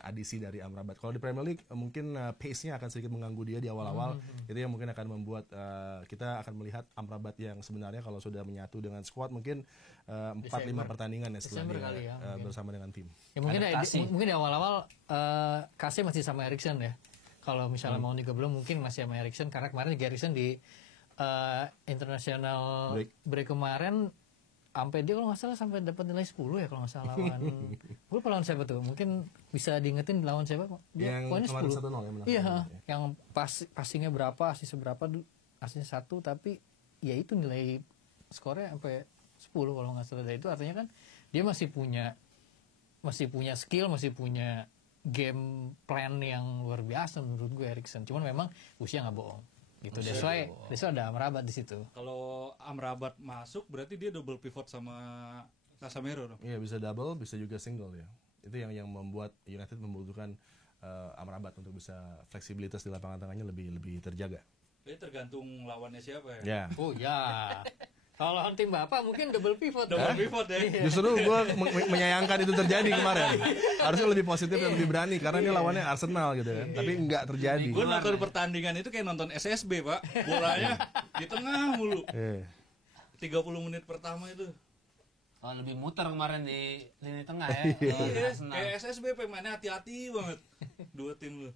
adisi dari Amrabat. Kalau di Premier League mungkin pace-nya akan sedikit mengganggu dia di awal-awal. Itu yang mungkin akan membuat kita akan melihat Amrabat yang sebenarnya kalau sudah menyatu dengan squad mungkin 4-5 pertandingan ya setelah dia bersama dengan tim. Ya mungkin di awal-awal KC masih sama Eriksen ya. Kalau misalnya mau juga belum, mungkin masih sama Eriksen karena kemarin juga Eriksen di international break kemarin sampai dia kalau nggak salah sampai dapat nilai 10 ya kalau nggak salah lawan gue lawan siapa tuh, mungkin bisa diingetin lawan siapa dia yang poinnya 10 1-0 ya menang. Iya, yang passingnya berapa, asisnya berapa, asisnya 1, tapi ya itu nilai skornya sampai 10 kalau nggak salah. Itu artinya kan dia masih punya skill, masih punya game plan yang luar biasa menurut gue Eriksen. Cuman memang usia nggak bohong gitu. That's why ada Amrabat di situ. Kalau Amrabat masuk berarti dia double pivot sama Casemiro dong. Iya, bisa double, bisa juga single ya. Itu yang membuat United membutuhkan Amrabat untuk bisa fleksibilitas di lapangan tengahnya lebih terjaga. Jadi tergantung lawannya siapa ya. Ya. Oh ya. Kalau tim Bapak mungkin double pivot. Double pivot ya. Justru gue menyayangkan itu terjadi kemarin. Harusnya lebih positif dan lebih berani karena ini lawannya Arsenal gitu kan. Tapi nggak terjadi. Gue nonton pertandingan itu kayak nonton SSB, Pak. Bolanya di tengah mulu. 30 menit pertama itu. Oh, lebih muter kemarin di lini tengah ya. Kayak SSB pemainnya hati-hati banget. Dua tim lu.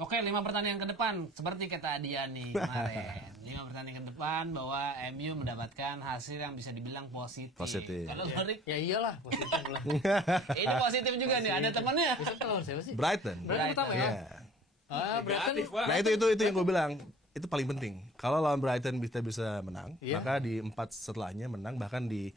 Oke, 5 pertandingan ke depan seperti kata Adiani kemarin. 5 pertandingan ke depan bahwa MU mendapatkan hasil yang bisa dibilang positif. Kalau Lorik, Ya iyalah, positif lah. ini positif juga nih. Ada temannya. Besok lawan siapa sih? Brighton. Pertama ya. Iya. Brighton. Nah itu yang gue bilang, itu paling penting. Kalau lawan Brighton kita bisa menang, maka di 4 setelahnya menang, bahkan di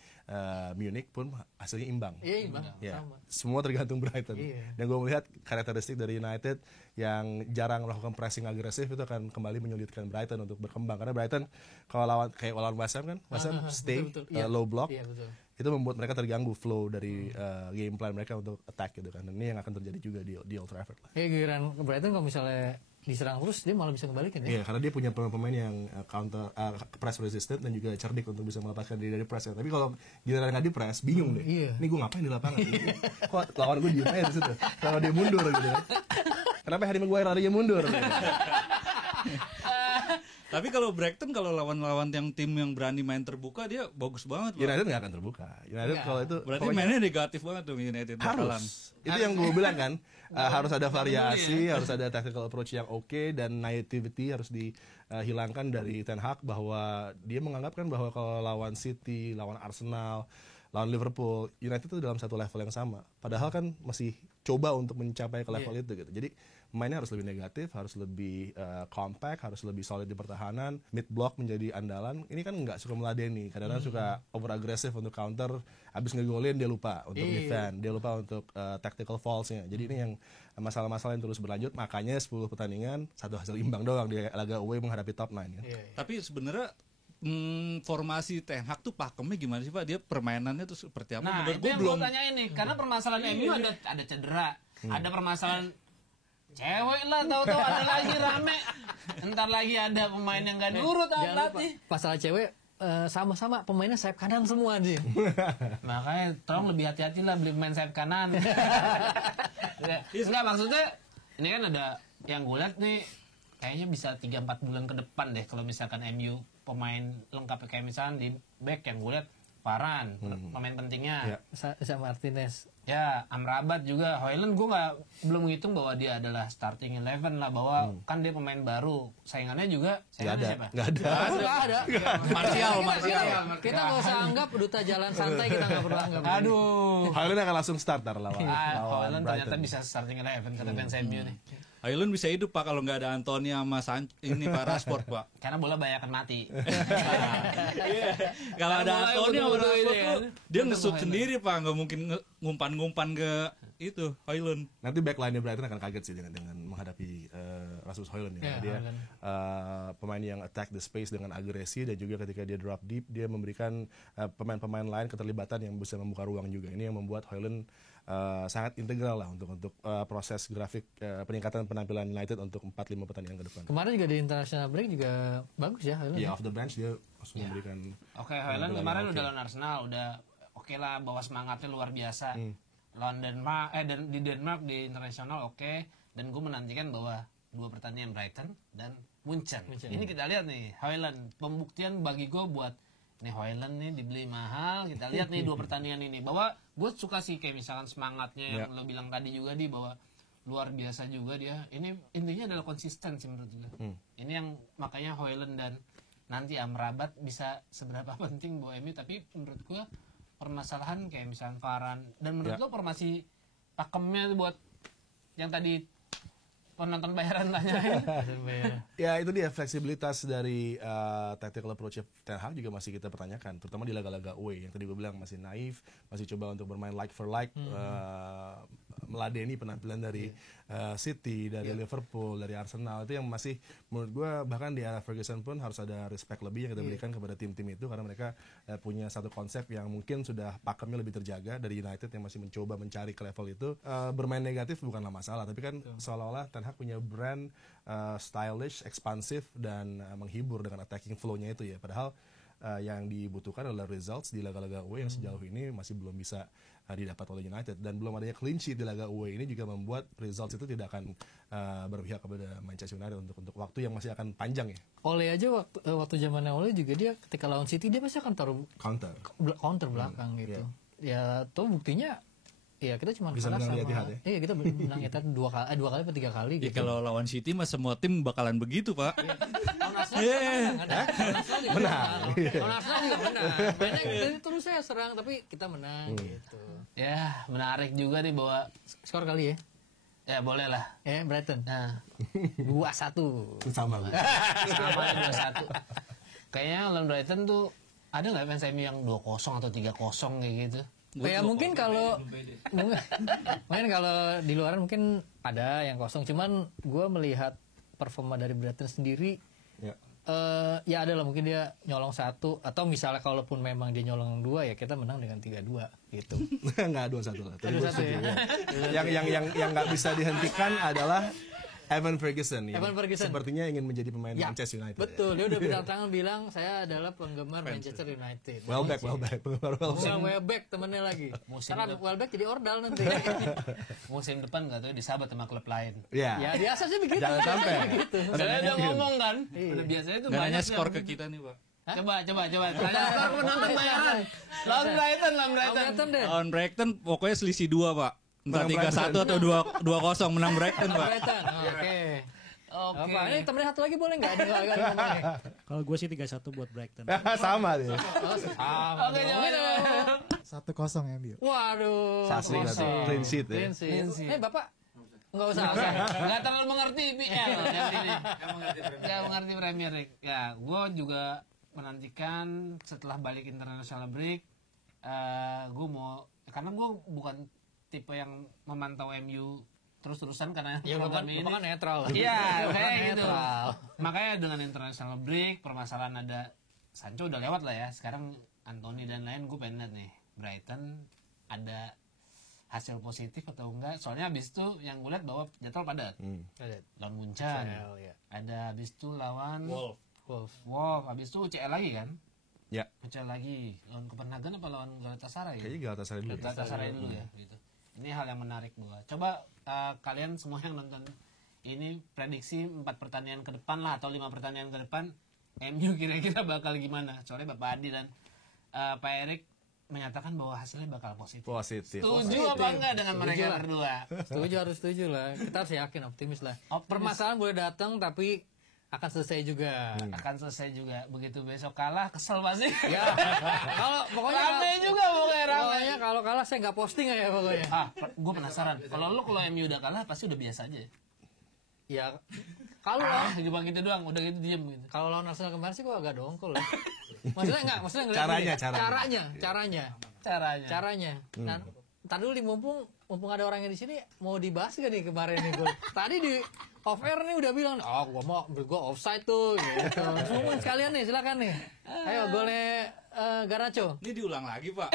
Munich pun hasilnya imbang. Iya, imbang. Ya, Sama. semua tergantung Brighton. Iya. Dan gue melihat karakteristik dari United yang jarang melakukan pressing agresif itu akan kembali menyulitkan Brighton untuk berkembang. Karena Brighton kalau lawan West Ham kan, West Ham stay betul. Iya. low block. Iya, betul. Itu membuat mereka terganggu flow dari game plan mereka untuk attack gitu kan. Dan ini yang akan terjadi juga di Old Trafford lah. Giliran Brighton kalau misalnya diserang terus dia malah bisa kembalikan ya. Iya, karena dia punya pemain-pemain yang counter press resistant dan juga cerdik untuk bisa melepaskan diri dari press. Tapi kalau giliran nggak di press, bingung deh. Iya. Ini gue ngapain di lapangan? Kok lawan gue diem aja di situ. Kalau dia mundur gitu kan. Kenapa Harry Maguire larinya mundur? Gitu. Tapi kalau Brighton kalau lawan-lawan yang tim yang berani main terbuka dia bagus banget. Pak. United nggak akan terbuka. United kalau itu Berarti mainnya negatif banget tuh United bakalan. harus. Itu yang gue bilang kan. Harus ada variasi, harus ada tactical approach yang oke, dan naivety harus dihilangkan dari Ten Hag bahwa dia menganggap kan bahwa kalau lawan City, lawan Arsenal, lawan Liverpool, United itu dalam satu level yang sama. Padahal kan masih coba untuk mencapai ke level itu gitu. Jadi mainnya harus lebih negatif, harus lebih compact, harus lebih solid di pertahanan, mid block menjadi andalan. Ini kan nggak suka meladeni, kadang-kadang suka over agresif untuk counter, habis ngegolin dia lupa untuk defend, dia lupa untuk tactical falls-nya. Jadi ini yang masalah-masalah yang terus berlanjut, makanya 10 pertandingan, 1 hasil imbang doang di laga away menghadapi top 9 kan. Tapi sebenarnya formasi Ten Hag tuh pakemnya gimana sih Pak? Dia permainannya tuh seperti apa? Nah, Menurut itu gua yang gue tanyain nih. Karena permasalahan MU ada cedera, ada permasalahan cewek lah, tahu-tahu ada lagi rame. Entar lagi ada pemain yang gak diurut pelatih. Masalah cewek sama-sama pemainnya sayap kanan semua sih. Makanya tolong lebih hati-hati lah beli pemain sayap kanan. Enggak, maksudnya ini kan ada yang gue lihat nih kayaknya bisa 3-4 bulan ke depan deh kalau misalkan MU pemain lengkap kayak misalkan di back yang gue lihat Varane pemain pentingnya. Sama Martinez. Ya, Amrabat juga, Højlund gue belum menghitung bahwa dia adalah starting 11 lah, bahwa kan dia pemain baru, saingannya juga siapa? Nggak ada. Nggak ada. Martial. Kita nggak usah anggap duta jalan santai, kita nggak perlu anggap. Aduh. Højlund akan langsung starter lawan Højlund ternyata Brighton. bisa starting 11 ke depan MU nih. Højlund bisa hidup Pak kalau nggak ada Anthony sama ini Pak Rashford Pak. Karena bola banyak kan mati. Kalau ada Bola Anthony sama betul-betul Rashford ini tuh kan. dia Untuk nge-shoot Højlund. sendiri Pak, nggak mungkin ngumpan-ngumpan ke itu Højlund. Nanti backline-nya Brighton akan kaget sih dengan menghadapi Rasmus Højlund ya. Dia pemain yang attack the space dengan agresi, dan juga ketika dia drop deep dia memberikan pemain-pemain lain keterlibatan yang bisa membuka ruang juga. Ini yang membuat Højlund sangat integral lah untuk proses grafik peningkatan penampilan United untuk 4-5 pertandingan ke depan. Kemarin juga di international break juga bagus ya. Ya, off the bench dia langsung memberikan. Oke, Højlund kemarin udah lawan Arsenal, udah oke lah, bawa semangatnya luar biasa. Lawan Denmark, di Denmark di internasional oke. Dan gue menantikan bahwa 2 pertandingan Brighton dan Munchen. Ini kita lihat nih, Højlund pembuktian bagi gue buat nih Højlund nih dibeli mahal. Kita lihat nih 2 pertandingan ini, bahwa gue suka sih kayak misalkan semangatnya yang lo bilang tadi juga di bahwa luar biasa juga dia. Ini intinya adalah konsisten sih menurut gue. Ini yang makanya Højlund dan nanti Amrabat bisa seberapa penting buat MU. Tapi menurut gue permasalahan kayak misalkan Varane, dan menurut lo formasi pakemnya buat yang tadi penonton bayaran tanyain. Ya itu dia, fleksibilitas dari tactical approach Ten Hag juga masih kita pertanyakan, terutama di laga-laga away yang tadi gue bilang masih naif, masih coba untuk bermain like for like, meladeni penampilan dari City, dari Liverpool, dari Arsenal. Itu yang masih menurut gue, bahkan di era Ferguson pun harus ada respect lebih yang kita berikan kepada tim-tim itu, karena mereka punya satu konsep yang mungkin sudah pakemnya lebih terjaga dari United yang masih mencoba mencari ke level itu. Bermain negatif bukanlah masalah, tapi kan seolah-olah Ten Hag punya brand stylish, ekspansif, dan menghibur dengan attacking flow-nya itu ya. Padahal yang dibutuhkan adalah results di laga-laga away yang sejauh ini masih belum bisa didapat oleh United, dan belum adanya clean sheet di laga away ini juga membuat results itu tidak akan berpihak kepada Manchester United untuk waktu yang masih akan panjang ya. Ole aja waktu zamannya Ole juga dia ketika lawan City dia pasti akan taruh Counter. counter belakang gitu. Ya tuh buktinya Iya, kita cuma Bisa kalah menang di sama Etihad ya? Iya, kita menang Etihad 2 kali atau 3 kali Ya gitu. kalau lawan City mah semua tim bakalan begitu, Pak. Lawan Arsenal Iya. juga menang, ada. Lawan Arsenal juga menang. Lawan Arsenal juga menang. Mainnya dari terus saya serang tapi kita menang gitu. Ya, menarik juga nih bahwa Skor kali ya. ya boleh lah. Brighton. Nah, 2-1. Sama gue. sama 2-1. Kayaknya lawan Brighton tuh ada nggak fans MU yang 2-0 atau 3-0 kayak gitu? Ya mungkin kalau mungkin kalau di luaran mungkin ada yang kosong, cuman gue melihat performa dari Brighton sendiri Ya. ya ada lah, mungkin dia nyolong 1 atau misalnya kalaupun memang dia nyolong 2 ya kita menang dengan 3-2 gitu. Nggak 2-1 lah. Tadi 2-1 gue setuju, ya. Yang nggak bisa dihentikan adalah Evan Ferguson. Evan Ferguson. Sepertinya ingin menjadi pemain Ya, Manchester United. betul, dia udah bintang tangan bilang saya adalah penggemar Manchester United. Welbeck. Bukan Welbeck temennya lagi. Karena Welbeck jadi ordal nanti. Musim depan nggak tahu disahabat sama klub lain. Ya. Ya biasa sih begitu. Jangan sampai. Begitu. Saya udah ngomong kan, udah biasanya tuh Gak nanya banyak skor yang- ke kita nih, Pak. Coba. Tanya skor penonton bayaran. Lawan Brighton. Brighton deh. Lawan Brighton pokoknya selisih 2, Pak. Entah Menang 3-1 atau 2-0 menang Brighton, Pak. Brighton. Oke. Oke. Apa? Ini temennya satu lagi boleh nggak? Ada nggak ngomongnya? Kalau gue sih 3-1 buat Brighton. Sama deh. Oh, sama. Oke, coba. 1-0 MU. Waduh. Asli nggak tuh? Clean sheet ya. Clean sheet. Bapak nggak usah. Nggak terlalu mengerti IPL yang ini. Nggak mengerti Premier League. Ya, gue juga menantikan setelah balik international break. Gue mau, karena gue bukan tipe yang memantau MU terus-terusan karena Ya program Bapak kan netral lah. Iya, kayak gitu. Netral. Makanya dengan international break, permasalahan ada Sancho udah lewat lah ya. Sekarang Anthony dan lain, gue pengen lihat nih Brighton ada hasil positif atau enggak. Soalnya abis itu yang gue lihat bahwa jadwal padat. Lawan Munchen, Ya. ada abis itu lawan Wolf. Wolf, abis itu UCL lagi kan? Ya. UCL lagi. Lawan Copenhagen apa lawan Galatasaray? Kayaknya Galatasaray dulu. Ya. Galatasaray dulu ya gitu. Ini hal yang menarik gua. Coba kalian semua yang nonton ini prediksi 4 pertandingan ke depan lah atau 5 pertandingan ke depan MU kira-kira bakal gimana? Soalnya Bapak Adi dan Pak Erik menyatakan bahwa hasilnya bakal positif. Positif. Setuju apa enggak dengan mereka lah. berdua? Harus setuju lah. Kita harus yakin, optimis lah. Optimis. Permasalahan boleh datang tapi akan selesai juga. Akan selesai juga. Begitu besok kalah kesel pasti. Ya. Kalau pokoknya Rame juga pokoknya rame. Pokoknya kalau kalah saya nggak posting aja pokoknya. Gue penasaran. Kalau MU udah kalah pasti udah biasa aja. Ya kalau Cuma gitu doang, udah gitu diem gitu. kalau lawan Arsenal kemarin sih gua agak dongkol lah. Maksudnya ngeliat caranya. Nah, ntar dulu nih mumpung ada orangnya di sini mau dibahas gak nih kemarin nih gol. Tadi di off air nih udah bilang, gua offside tuh gitu. Semua sekalian nih, silakan nih. Ayo golnya Garnacho. Ini diulang lagi, Pak.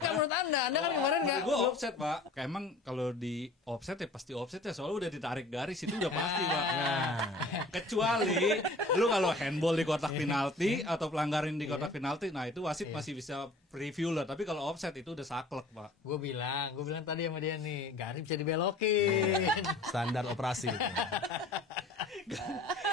Ya menurut Anda kan kemarin enggak Gue offset, Pak. Kayak emang kalau di offset ya pasti offset ya, soalnya udah ditarik garis itu udah pasti, Pak. Kecuali lu kalau handball di kotak penalti atau pelanggaran di kotak penalti, nah itu wasit masih bisa preview lah. Tapi kalau offset itu udah saklek, Pak. Gue bilang tadi sama dia nih, garis bisa dibelokin. Standar operasi.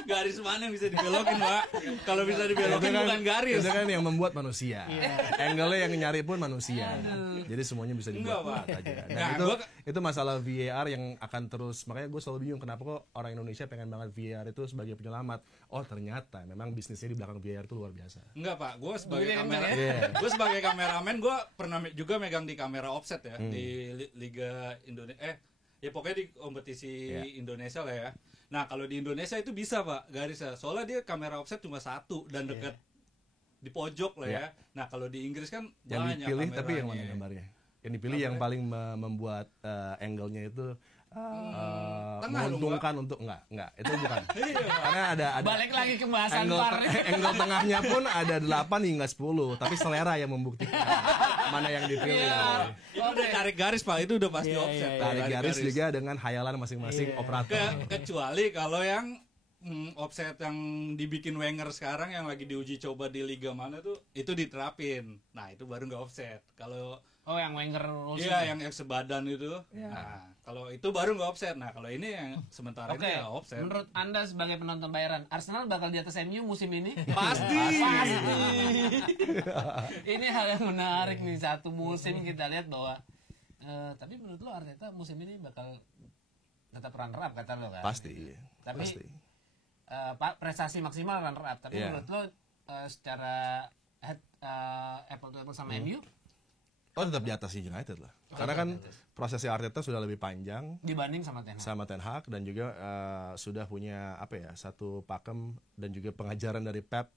Garis mana yang bisa dibelokin, Pak? Kalau bisa dibelokin bukan garis. Itu kan yang membuat manusia. Angle-nya yang nyari pun manusia. Jadi semuanya bisa dibuat Enggak, Pak. aja. Dan Nah, itu masalah VAR yang akan terus, makanya gue selalu bingung kenapa kok orang Indonesia pengen banget VAR itu sebagai penyelamat. Oh ternyata memang bisnisnya di belakang VAR itu luar biasa. Enggak, Pak. Gue sebagai kameramen, gue pernah juga megang di kamera offset ya di Liga Indonesia. Ya pokoknya di kompetisi Indonesia lah ya. Nah kalau di Indonesia itu bisa, Pak, garisnya. Soalnya dia kamera offset cuma 1 dan dekat di pojok lah ya. Nah kalau di Inggris kan Yang banyak dipilih tapi yang mana kameranya. gambarnya? Yang dipilih yang paling membuat angle-nya itu Tengah lu, menguntungkan untuk enggak itu bukan. Iya, Pak. Karena ada Balik lagi ke bahasan angle, VAR. angle tengahnya pun ada 8 hingga 10, tapi selera yang membuktikan mana yang dipilih. Itu udah tarik garis, Pak. Itu udah pasti offset. Tarik garis juga dengan hayalan masing-masing operator. Kecuali kalau yang offset yang dibikin Wenger sekarang yang lagi diuji coba di liga mana tuh itu diterapin. Nah itu baru nggak offset. Kalau yang Wenger rules. iya yang sebadan itu. Nah kalau itu baru nggak offset. Nah kalau ini yang sementara Oke, ini ya offset. menurut Anda sebagai penonton bayaran, Arsenal bakal di atas MU musim ini? Pasti. Ini hal yang menarik nih, satu musim kita lihat bahwa Tapi menurut lo Arteta musim ini bakal tetap runner up kata lo kan? Pasti. Tapi Pasti. Prestasi maksimal runner up. Tapi Iya. menurut lo secara apple to apple sama MU Oh, tetap di atas United lah. Karena kan prosesnya Arteta sudah lebih panjang dibanding sama Ten Hag. sama Ten Hag dan juga sudah punya satu pakem dan juga pengajaran dari Pep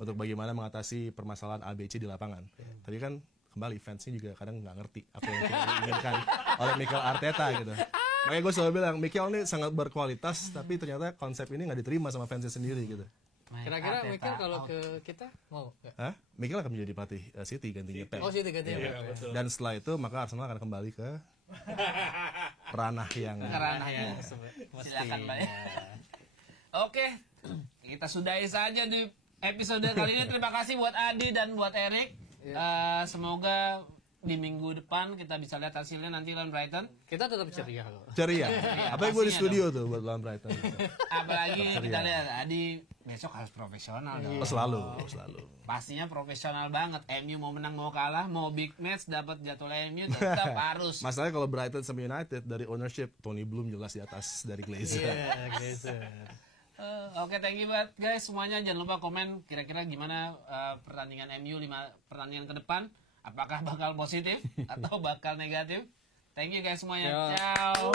untuk bagaimana mengatasi permasalahan ABC di lapangan. Tapi kan kembali fansnya juga kadang nggak ngerti apa yang diinginkan oleh Mikel Arteta gitu. Makanya gue selalu bilang Mikel ini sangat berkualitas tapi ternyata konsep ini nggak diterima sama fansnya sendiri gitu. Kira-kira Arteta Mikel kalau out. ke kita mau nggak? Hah? Mikel akan menjadi pelatih City gantinya Pep. Oh sih gantinya. Dan setelah itu maka Arsenal akan kembali ke ranah yang Ranah ya. Silakan Pak ya. Oke, kita sudahi saja di episode kali ini. Terima kasih buat Adi dan buat Erik. Semoga di minggu depan kita bisa lihat hasilnya nanti lawan Brighton. Kita tetap ceria kok. ceria. Apa yang gue di pastinya studio tuh buat lawan Brighton. Apalagi kita lihat Adi besok harus profesional dong. Oh, selalu. Pastinya profesional banget. MU mau menang mau kalah, mau big match dapat jadwal MU tetap harus. Masalahnya kalau Brighton sama United dari ownership Tony Bloom jelas di atas dari Glazer. Iya, Glazer. Oke, thank you banget guys semuanya. Jangan lupa komen kira-kira gimana pertandingan MU 5 pertandingan ke depan. Apakah bakal positif atau bakal negatif? Thank you guys semuanya. Ciao.